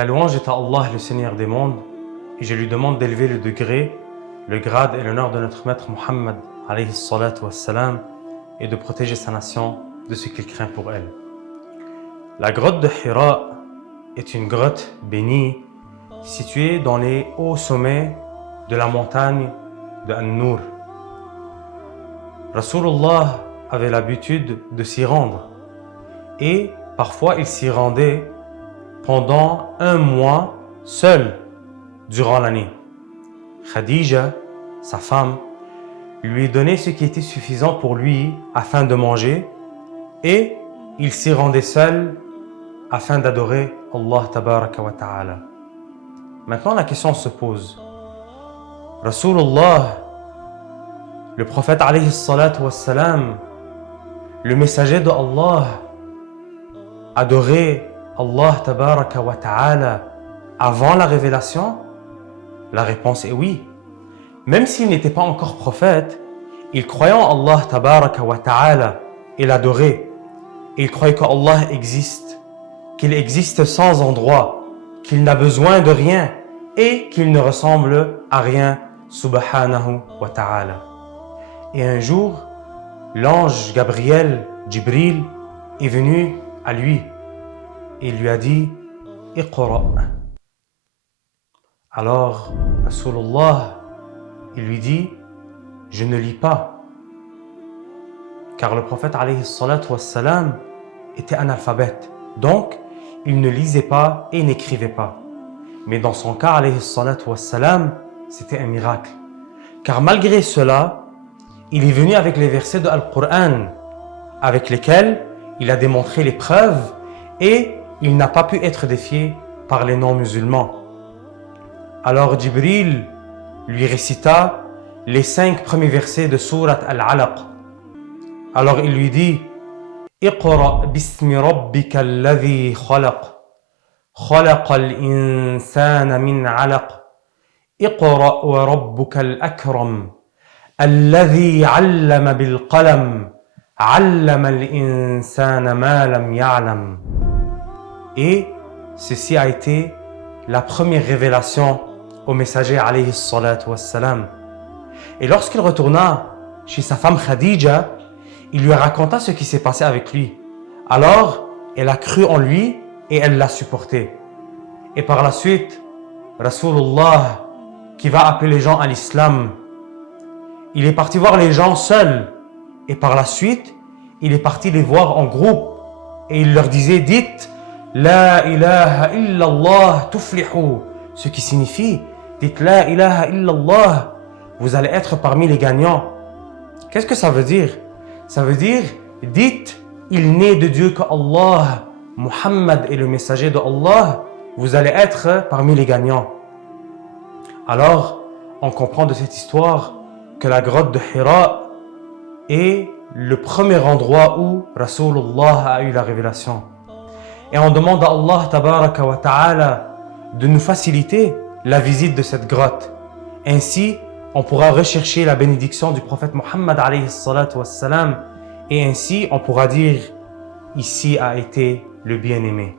La louange est à Allah, le Seigneur des mondes, et je lui demande d'élever le degré, le grade et l'honneur de notre maître Muhammad, alayhi salatu wassalam, et de protéger sa nation de ce qu'il craint pour elle. La grotte de Hira est une grotte bénie située dans les hauts sommets de la montagne de An-Nur. Rasulullah avait l'habitude de s'y rendre et parfois il s'y rendait pendant 1 mois seul durant l'année. Khadija, sa femme, lui donnait ce qui était suffisant pour lui afin de manger et il s'y rendait seul afin d'adorer Allah tabaraka wa ta'ala. Maintenant la question se pose. Rasulullah, le prophète alayhi salatu wassalam, le messager de Allah, adorait Allah tabaraka wa ta'ala avant la révélation? La réponse est oui. Même s'il n'était pas encore prophète, il croyait en Allah tabaraka wa ta'ala et l'adorait. Il croyait qu'Allah existe, qu'il existe sans endroit, qu'il n'a besoin de rien et qu'il ne ressemble à rien subhanahu wa ta'ala. Et un jour, l'ange Gabriel, Jibril, est venu à lui et il lui a dit « Iqra ». Alors, Rasulullah, il lui dit « Je ne lis pas ». Car le prophète alayhi salatu wassalam était analphabète. Donc, il ne lisait pas et n'écrivait pas. Mais dans son cas, alayhi salatu wassalam, c'était un miracle. Car malgré cela, il est venu avec les versets de Al-Qur'an, avec lesquels il a démontré les preuves et il n'a pas pu être défié par les non-musulmans. Alors Jibril lui récita les 5 premiers versets de Sourate Al-Alaq. Alors il lui dit Iqra bismi rabbika alladhi khalaq khalaqal insana min alaq Iqra wa rabbuka al-akram alladhi 'allama bil qalam 'allama al-insana ma lam ya'lam. Et ceci a été la première révélation au messager alayhi salatu wassalam. Et lorsqu'il retourna chez sa femme Khadija, il lui raconta ce qui s'est passé avec lui. Alors, elle a cru en lui et elle l'a supporté. Et par la suite, Rasulullah, qui va appeler les gens à l'islam, il est parti voir les gens seuls. Et par la suite, il est parti les voir en groupe. Et il leur disait, dites, La ilaha illallah tuflihu. Ce qui signifie, dites La ilaha illallah, vous allez être parmi les gagnants. Qu'est-ce que ça veut dire? Ça veut dire, dites, il n'est de Dieu que Allah, Muhammad est le messager de Allah, vous allez être parmi les gagnants. Alors, on comprend de cette histoire que la grotte de Hira est le premier endroit où Rasulullah a eu la révélation. Et on demande à Allah tabaraka wa ta'ala de nous faciliter la visite de cette grotte. Ainsi, on pourra rechercher la bénédiction du prophète Muhammad alayhi salatu wassalam et ainsi on pourra dire ici a été le bien-aimé.